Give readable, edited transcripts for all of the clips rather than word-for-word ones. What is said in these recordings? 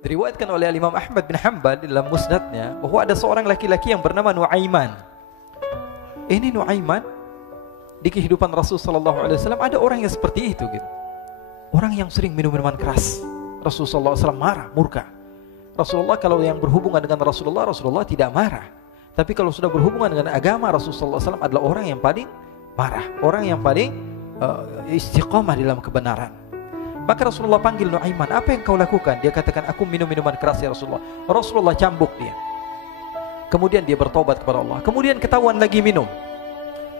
Diriwayatkan oleh Imam Ahmad bin Hanbal dalam musnadnya bahwa ada seorang laki-laki yang bernama Nuaiman. Ini Nuaiman di kehidupan Rasul sallallahu alaihi wasallam ada orang yang seperti itu gitu. Orang yang sering minum minuman keras. Rasul sallallahu alaihi wasallam marah, murka. Rasulullah kalau yang berhubungan dengan Rasulullah tidak marah. Tapi kalau sudah berhubungan dengan agama, Rasul sallallahu alaihi wasallam adalah orang yang paling marah, orang yang paling istiqamah dalam kebenaran. Maka Rasulullah panggil Nuaiman, apa yang kau lakukan? Dia katakan, aku minum minuman keras ya Rasulullah. Rasulullah cambuk dia. Kemudian dia bertobat kepada Allah. Kemudian ketahuan lagi minum.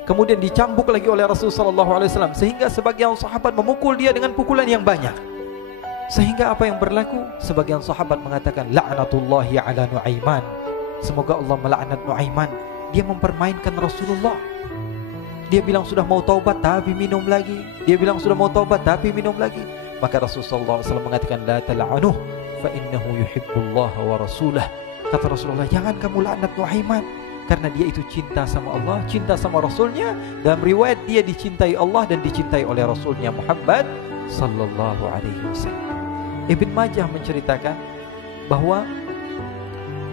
Kemudian dicambuk lagi oleh Rasulullah SAW, sehingga sebagian sahabat memukul dia dengan pukulan yang banyak. Sehingga apa yang berlaku? Sebagian sahabat mengatakan, la'natullahi ala Nuaiman. Semoga Allah melaknat Nuaiman. Dia mempermainkan Rasulullah. Dia bilang sudah mau taubat tapi minum lagi. Dia bilang sudah mau taubat tapi minum lagi. Maka Rasulullah SAW mengatakan, la tal'anuh fa innahu yuhibbullah wa rasulah. Kata Rasulullah, jangan kamu laknat Nuaiman, karena dia itu cinta sama Allah, cinta sama Rasulnya. Dalam riwayat dia dicintai Allah dan dicintai oleh Rasulnya Muhammad sallallahu alaihi wasallam. Ibn Majah menceritakan bahwa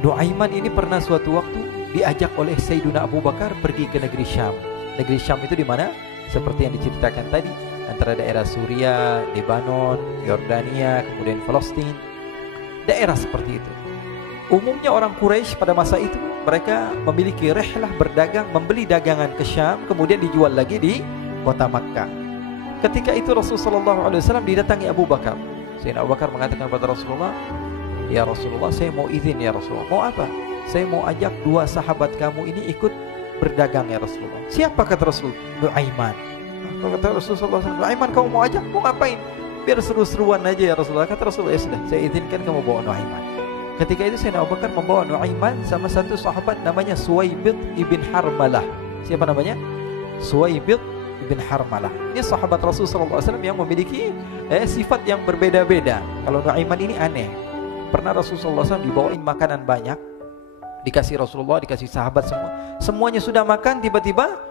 Nuaiman ini pernah suatu waktu diajak oleh Sayyiduna Abu Bakar pergi ke negeri Syam. Negeri Syam itu di mana? Seperti yang diceritakan tadi, antara daerah Suria, Lebanon, Yordania, kemudian Palestina. Daerah seperti itu. Umumnya orang Quraisy pada masa itu mereka memiliki rihlah berdagang, membeli dagangan ke Syam, kemudian dijual lagi di kota Makkah. Ketika itu Rasulullah SAW didatangi Abu Bakar. Sayyidina Abu Bakar mengatakan kepada Rasulullah, ya Rasulullah, saya mau izin ya Rasulullah. Mau apa? Saya mau ajak dua sahabat kamu ini ikut berdagang ya Rasulullah. Siapa? Kata Rasul? Nuaiman. Kata Rasulullah SAW, Nuaiman kamu mau ajak? Mau ngapain? Biar seru-seruan aja ya Rasulullah. Kata Rasulullah, ya sudah, saya izinkan kamu bawa Nuaiman. Ketika itu Sayyidina Abu Bakar membawa Nuaiman sama satu sahabat namanya Suwaibid ibn Harmalah. Siapa namanya? Suwaibid ibn Harmalah. Ini sahabat Rasulullah SAW yang memiliki sifat yang berbeda-beda. Kalau Nuaiman ini aneh. Pernah Rasulullah SAW dibawain makanan banyak, dikasih Rasulullah, dikasih sahabat semua. Semuanya sudah makan, tiba-tiba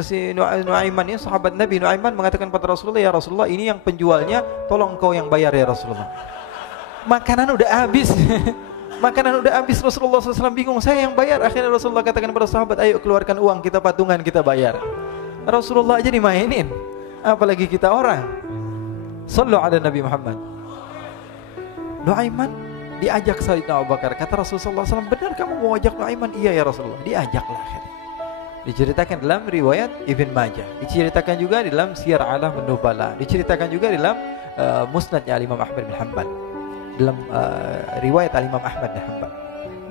si Nuaiman ini, sahabat Nabi Nuaiman mengatakan kepada Rasulullah, ya Rasulullah, ini yang penjualnya, tolong kau yang bayar ya Rasulullah. Makanan udah habis. Makanan udah habis. Rasulullah SAW bingung, saya yang bayar. Akhirnya Rasulullah katakan kepada sahabat, ayo keluarkan uang, kita patungan, kita bayar. Rasulullah aja dimainin, apalagi kita orang. Sallu ala Nabi Muhammad. Nuaiman diajak Sayyidina Abu Bakar. Kata Rasulullah SAW, benar kamu mau ajak Nuaiman? Iya ya Rasulullah. Diajaklah akhirnya. Diceritakan dalam riwayat Ibn Majah, diceritakan juga dalam Siyar A'lam An-Nubala, diceritakan juga dalam musnadnya Imam Ahmad bin Hanbal, dalam riwayat Imam Ahmad bin Hanbal.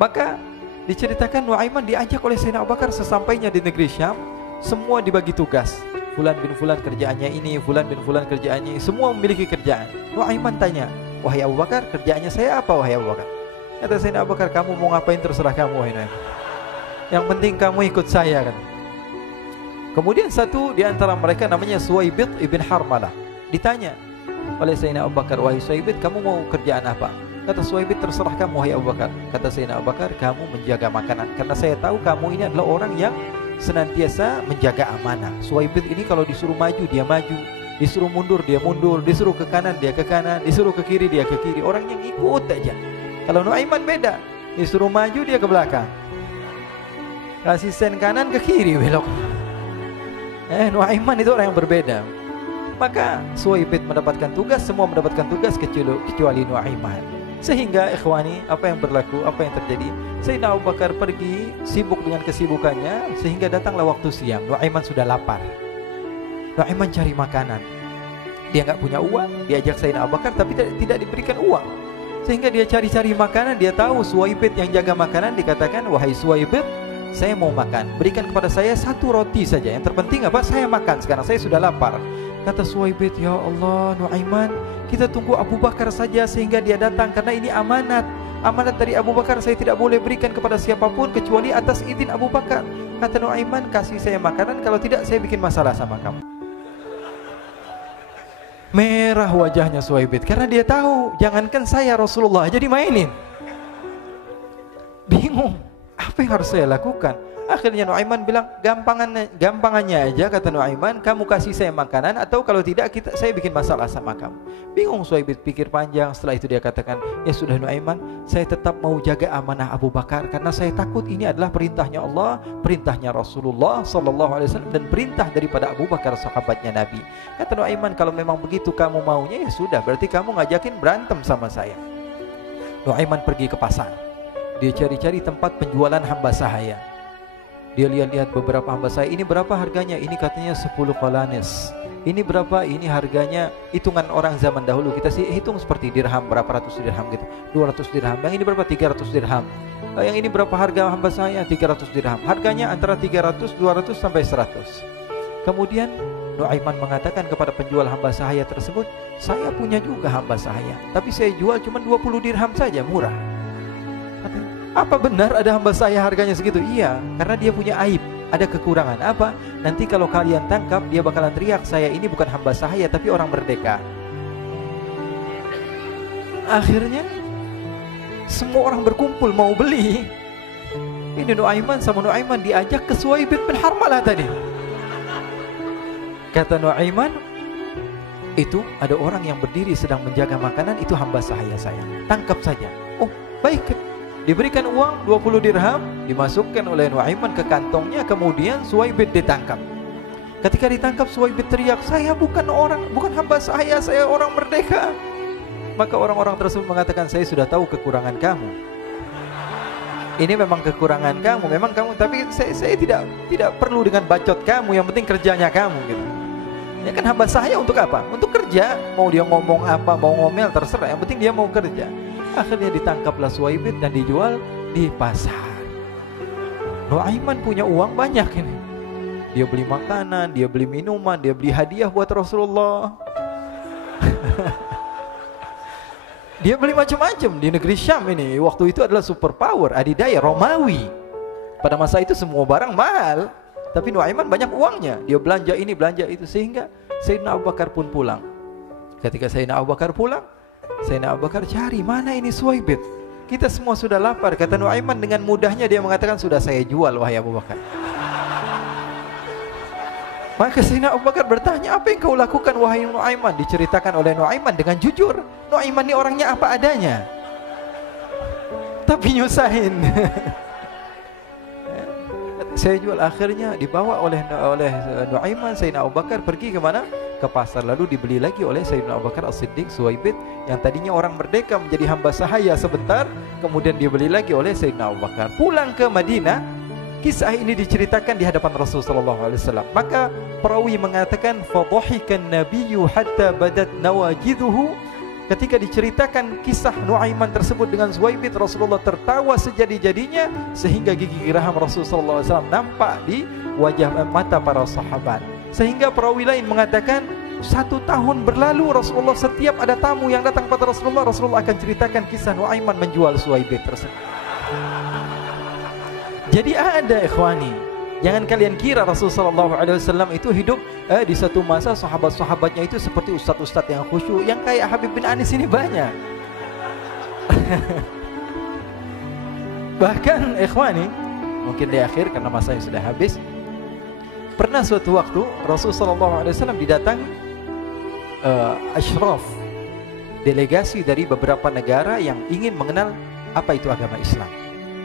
Maka diceritakan Nuaiman diajak oleh Sayyidina Abu Bakar. Sesampainya di negeri Syam, semua dibagi tugas. Fulan bin Fulan kerjaannya ini, Fulan bin Fulan kerjaannya ini, semua memiliki kerjaan. Nuaiman tanya, wahai Abu Bakar, kerjaannya saya apa wahai Abu Bakar? Kata Sayyidina Abu Bakar, kamu mau ngapain terserah kamu wahai Nuaiman. Yang penting kamu ikut saya kan. Kemudian satu di antara mereka namanya Suwaibid ibn Harmalah ditanya oleh Sayyidina Abu Bakar, wahai Suwaibid, kamu mau kerjaan apa? Kata Suwaibid, terserah kamu wahai Abu Bakar. Kata Sayyidina Abu Bakar, kamu menjaga makanan, karena saya tahu kamu ini adalah orang yang senantiasa menjaga amanah. Suwaibid ini kalau disuruh maju dia maju, disuruh mundur dia mundur, disuruh ke kanan dia ke kanan, disuruh ke kiri dia ke kiri. Orang yang ikut aja. Kalau Nuaiman beda, disuruh maju dia ke belakang, kasih sen kanan ke kiri belok. Nuaiman itu orang yang berbeda. Maka Suwaibid mendapatkan tugas, semua mendapatkan tugas kecuali Nuaiman. Sehingga ikhwani, apa yang berlaku, apa yang terjadi? Sayyidina Abu Bakar pergi sibuk dengan kesibukannya, sehingga datanglah waktu siang. Nuaiman sudah lapar. Nuaiman cari makanan. Dia nggak punya uang, diajak Sayyidina Abu Bakar tapi tidak diberikan uang. Sehingga dia cari-cari makanan. Dia tahu Suwaibid yang jaga makanan, dikatakan, wahai Suwaibid, saya mau makan, berikan kepada saya satu roti saja. Yang terpenting apa? Saya makan sekarang, saya sudah lapar. Kata Suwaibid, ya Allah Nuaiman, kita tunggu Abu Bakar saja sehingga dia datang, karena ini amanat. Amanat dari Abu Bakar, saya tidak boleh berikan kepada siapapun kecuali atas izin Abu Bakar. Kata Nuaiman, kasih saya makanan, kalau tidak saya bikin masalah sama kamu. Merah wajahnya Suwaibid, karena dia tahu, jangankan saya Rasulullah jadi mainin. Bingung, Apa yang harus saya lakukan? Akhirnya Nuaiman bilang, gampangannya aja, kata Nuaiman, kamu kasih saya makanan, atau kalau tidak saya bikin masalah sama kamu. Bingung Suhaib, pikir panjang. Setelah itu dia katakan, ya sudah Nuaiman, saya tetap mau jaga amanah Abu Bakar, karena saya takut ini adalah perintahnya Allah, perintahnya Rasulullah SAW, dan perintah daripada Abu Bakar, sahabatnya Nabi. Kata Nuaiman, kalau memang begitu kamu maunya, ya sudah, berarti kamu ngajakin berantem sama saya. Nuaiman pergi ke pasar. Dia cari-cari tempat penjualan hamba sahaya. Dia lihat-lihat beberapa hamba sahaya. Ini berapa harganya? Ini katanya 10 qalanis. Ini berapa? Ini harganya, hitungan orang zaman dahulu. Kita sih hitung seperti dirham, berapa ratus dirham gitu. 200 dirham. Yang ini berapa? 300 dirham. Yang ini berapa harga hamba sahaya? 300 dirham. Harganya antara 300, 200 sampai 100. Kemudian Nuaiman mengatakan kepada penjual hamba sahaya tersebut, saya punya juga hamba sahaya, tapi saya jual cuma 20 dirham saja, murah. Apa benar ada hamba saya harganya segitu? Iya, karena dia punya aib, ada kekurangan. Apa? Nanti kalau kalian tangkap, dia bakalan teriak, saya ini bukan hamba sahaya tapi orang merdeka. Akhirnya semua orang berkumpul mau beli. Ini Nuaiman sama Nuaiman diajak ke Suhaib bin Harmalah tadi. Kata Nuaiman, itu ada orang yang berdiri sedang menjaga makanan, itu hamba sahaya saya, tangkap saja. Oh baik. Diberikan uang 20 dirham, dimasukkan oleh Nuaiman ke kantongnya, kemudian Suhaib ditangkap. Ketika ditangkap, Suhaib teriak, saya bukan hamba saya orang merdeka. Maka orang-orang tersebut mengatakan, saya sudah tahu kekurangan kamu. Ini memang kekurangan kamu, memang kamu, tapi saya tidak perlu dengan bacot kamu, yang penting kerjanya kamu gitu. Ya kan hamba saya untuk apa? Untuk kerja. Mau dia ngomong apa, mau ngomel terserah, yang penting dia mau kerja. Akhirnya ditangkaplah Suhaib dan dijual di pasar. Nuaiman punya uang banyak ini. Dia beli makanan, dia beli minuman, dia beli hadiah buat Rasulullah. Dia beli macam-macam di negeri Syam ini. Waktu itu adalah superpower, adidaya Romawi. Pada masa itu semua barang mahal, tapi Nuaiman banyak uangnya. Dia belanja ini, belanja itu, sehingga Sayyidina Abu Bakar pun pulang. Ketika Sayyidina Abu Bakar pulang, Sayyidina Abu Bakar cari, mana ini Suhaib? Kita semua sudah lapar. Kata Nuaiman dengan mudahnya dia mengatakan, sudah saya jual wahai Abu Bakar. Maka Sayyidina Abu Bakar bertanya, apa yang kau lakukan wahai Nuaiman? Diceritakan oleh Nuaiman dengan jujur. Nuaiman ini orangnya apa adanya, tapi nyusahin. Saya jual. Akhirnya dibawa oleh Nuaiman, Sayyidina Abu Bakar pergi ke mana? Ke pasar, lalu dibeli lagi oleh Sayyidina Abu Bakar As-Siddiq. Suhaib yang tadinya orang merdeka menjadi hamba sahaya sebentar, kemudian dibeli lagi oleh Sayyidina Abu Bakar. Pulang ke Madinah, kisah ini diceritakan di hadapan Rasulullah SAW. Maka perawi mengatakan, fadhahikan nabiyyu hatta badat nawajiduhu. Ketika diceritakan kisah Nuaiman tersebut dengan Suhaib, Rasulullah tertawa sejadi-jadinya sehingga gigi geraham Rasulullah SAW nampak di wajah mata para sahabat. Sehingga perawi lain mengatakan, 1 tahun berlalu Rasulullah, setiap ada tamu yang datang pada Rasulullah akan ceritakan kisah Nuaiman menjual Suhaib tersebut. Jadi ada ikhwani, jangan kalian kira Rasulullah SAW itu hidup di satu masa sahabat-sahabatnya itu seperti ustadz-ustadz yang khusyuk, yang kayak Habib bin Anis ini banyak. Bahkan ikhwani, mungkin di akhir karena masanya sudah habis, pernah suatu waktu Rasulullah SAW didatangi asyraf, delegasi dari beberapa negara yang ingin mengenal apa itu agama Islam.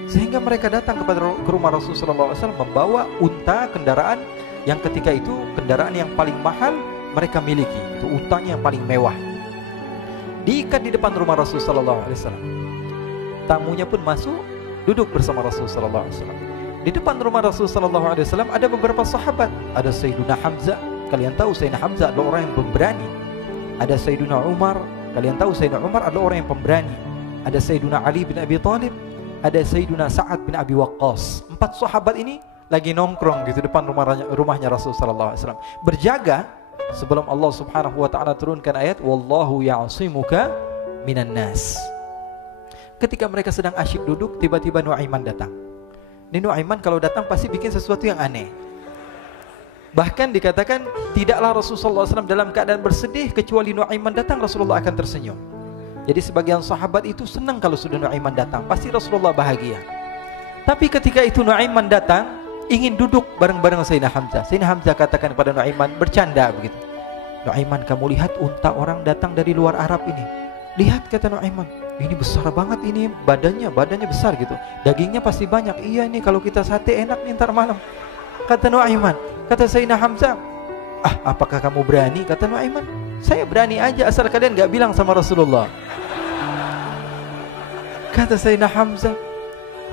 Sehingga mereka datang ke rumah Rasulullah SAW membawa unta, kendaraan yang ketika itu kendaraan yang paling mahal mereka miliki. Itu untanya yang paling mewah. Diikat di depan rumah Rasulullah SAW. Tamunya pun masuk, duduk bersama Rasulullah SAW. Di depan rumah Rasulullah SAW ada beberapa sahabat. Ada Sayyiduna Hamzah. Kalian tahu Sayyidina Hamzah adalah orang yang pemberani. Ada Sayyiduna Umar. Kalian tahu Sayyidina Umar adalah orang yang pemberani. Ada Sayyiduna Ali bin Abi Thalib. Ada Sayyiduna Sa'ad bin Abi Waqqas. 4 sahabat ini lagi nongkrong gitu depan rumahnya Rasulullah SAW, berjaga sebelum Allah Subhanahu wa taala turunkan ayat wallahu ya'simuka minan nas. Ketika mereka sedang asyik duduk, tiba-tiba Nuaiman datang. Ini Nuaiman kalau datang pasti bikin sesuatu yang aneh. Bahkan dikatakan tidaklah Rasulullah SAW dalam keadaan bersedih, kecuali Nuaiman datang Rasulullah akan tersenyum. Jadi sebagian sahabat itu senang kalau sudah Nuaiman datang, pasti Rasulullah bahagia. Tapi ketika itu Nuaiman datang, ingin duduk bareng-bareng Sayyidina Hamzah. Sayyidina Hamzah katakan kepada Nuaiman, bercanda begitu. Nuaiman, kamu lihat unta orang datang dari luar Arab ini. Lihat, kata Nuaiman, ini besar banget ini, badannya besar gitu. Dagingnya pasti banyak. Iya, ini kalau kita sate enak nih ntar malam. Kata Nuaiman. Kata Sayyidina Hamzah, apakah kamu berani? Kata Nuaiman, saya berani aja asal kalian gak bilang sama Rasulullah. Kata Sayyidina Hamzah,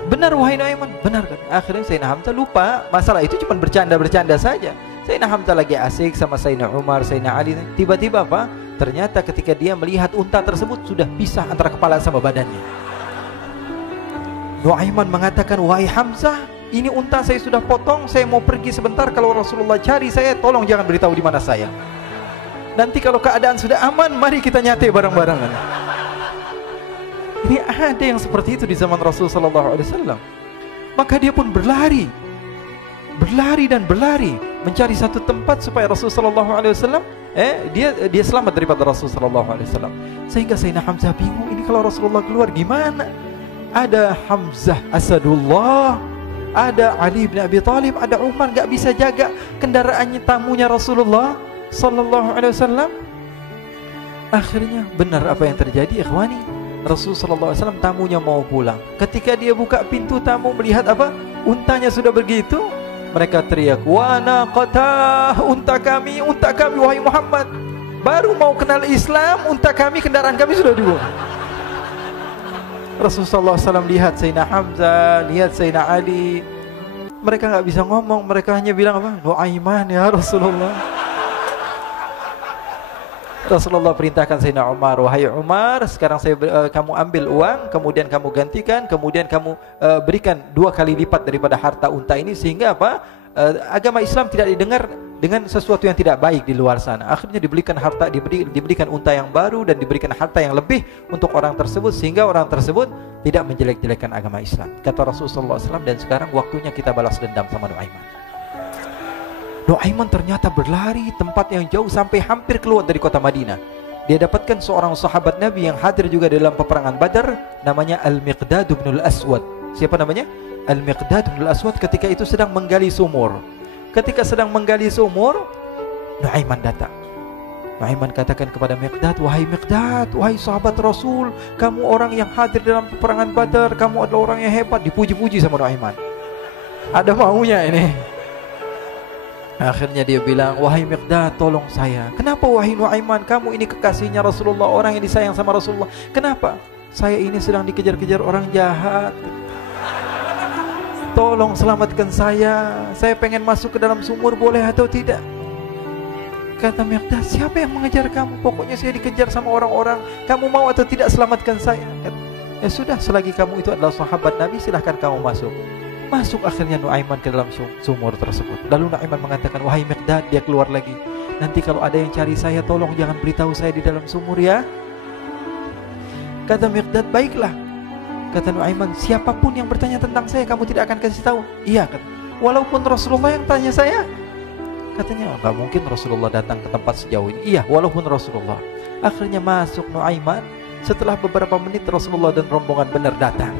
benar wahai Nuaiman, benar kan? Akhirnya Sayyidina Hamzah lupa masalah itu, cuma bercanda-bercanda saja. Sayyidina Hamzah lagi asik sama Sayyidina Umar, Sayyidina Ali. Tiba-tiba apa? Ternyata ketika dia melihat unta tersebut sudah pisah antara kepala sama badannya. Nuaiman mengatakan, wahai Hamzah, ini unta saya sudah potong, saya mau pergi sebentar. Kalau Rasulullah cari saya, tolong jangan beritahu di mana saya. Nanti kalau keadaan sudah aman, mari kita nyate bareng-barengan. Ini ada yang seperti itu di zaman Rasulullah SAW. Maka dia pun berlari dan berlari mencari satu tempat supaya Rasulullah SAW dia selamat daripada Rasulullah SAW. Sehingga Sayyidina Hamzah bingung, ini kalau Rasulullah keluar gimana? Ada Hamzah Asadullah, ada Ali bin Abi Thalib, ada Umar, gak bisa jaga kendaraannya, tamunya Rasulullah SAW. Akhirnya benar apa yang terjadi, ikhwani. Rasulullah SAW tamunya mau pulang. Ketika dia buka pintu tamu, melihat apa? Untanya sudah begitu. Mereka teriak, wa naqatah, unta kami wahai Muhammad. Baru mau kenal Islam, unta kami, kendaraan kami sudah dibuang. Rasulullah SAW lihat Sayyidina Hamzah, lihat Sayyidina Ali. Mereka gak bisa ngomong, mereka hanya bilang apa? Nuaiman ya Rasulullah. Rasulullah perintahkan Sayyidina Umar, wahai Umar, sekarang kamu ambil uang, kemudian kamu gantikan, kemudian kamu berikan 2 kali lipat daripada harta unta ini, sehingga apa? Agama Islam tidak didengar dengan sesuatu yang tidak baik di luar sana. Akhirnya diberikan harta, diberikan unta yang baru dan diberikan harta yang lebih untuk orang tersebut, sehingga orang tersebut tidak menjelek-jelekan agama Islam. Kata Rasulullah SAW, dan sekarang waktunya kita balas dendam sama Nuaiman. Nuaiman ternyata berlari tempat yang jauh sampai hampir keluar dari kota Madinah. Dia dapatkan seorang sahabat Nabi yang hadir juga dalam peperangan Badar, namanya Al-Miqdad bin Al-Aswad. Siapa namanya? Al-Miqdad bin Al-Aswad ketika itu sedang menggali sumur. Ketika sedang menggali sumur, Nuaiman datang. Nuaiman katakan kepada Miqdad, wahai Miqdad, wahai sahabat Rasul, kamu orang yang hadir dalam peperangan Badar, kamu adalah orang yang hebat. Dipuji-puji sama Nuaiman. Ada maunya ini. Akhirnya dia bilang, wahai Miqdad, tolong saya. Kenapa wahai Nuaiman? Kamu ini kekasihnya Rasulullah, orang yang disayang sama Rasulullah. Kenapa? Saya ini sedang dikejar-kejar orang jahat. Tolong selamatkan saya. Saya pengen masuk ke dalam sumur, boleh atau tidak? Kata Miqdad, siapa yang mengejar kamu? Pokoknya saya dikejar sama orang-orang. Kamu mau atau tidak selamatkan saya? Ya sudah, selagi kamu itu adalah sahabat Nabi, silahkan kamu masuk. Masuk akhirnya Nuaiman ke dalam sumur tersebut. Lalu Nuaiman mengatakan, wahai Miqdad, dia keluar lagi. Nanti kalau ada yang cari saya, tolong jangan beritahu saya di dalam sumur ya. Kata Miqdad, baiklah. Kata Nuaiman, siapapun yang bertanya tentang saya, kamu tidak akan kasih tahu. Iya, kata. Walaupun Rasulullah yang tanya saya. Katanya, enggak mungkin Rasulullah datang ke tempat sejauh ini. Iya, walaupun Rasulullah. Akhirnya masuk Nuaiman. Setelah beberapa menit Rasulullah dan rombongan benar datang.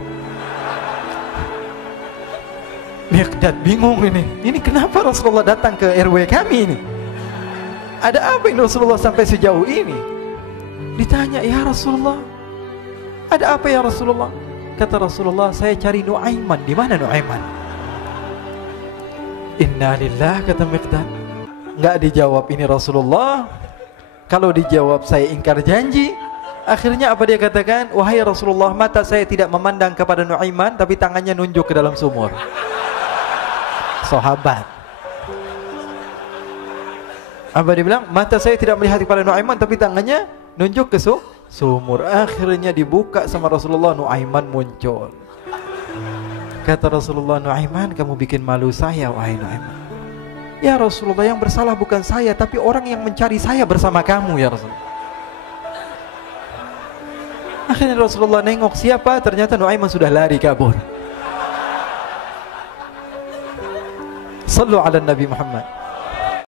Miqdad bingung ini. Ini kenapa Rasulullah datang ke RW kami ini? Ada apa ini Rasulullah sampai sejauh ini? Ditanya, ya Rasulullah, ada apa ya Rasulullah? Kata Rasulullah, saya cari Nuaiman. Di mana Nuaiman? Innalillah, kata Miqdad. Enggak dijawab ini Rasulullah. Kalau dijawab saya ingkar janji. Akhirnya apa dia katakan? Wahai Rasulullah, mata saya tidak memandang kepada Nuaiman, tapi tangannya nunjuk ke dalam sumur. Sahabat. Apa dia bilang? Mata saya tidak melihat kepada Nuaiman, tapi tangannya nunjuk ke sumur. Akhirnya dibuka sama Rasulullah, Nuaiman muncul. Kata Rasulullah, Nuaiman, kamu bikin malu saya, wahai Nuaiman. Ya Rasulullah, yang bersalah bukan saya, tapi orang yang mencari saya bersama kamu ya Rasulullah. Akhirnya Rasulullah nengok, siapa? Ternyata Nuaiman sudah lari kabur. Sallu ala Nabi Muhammad.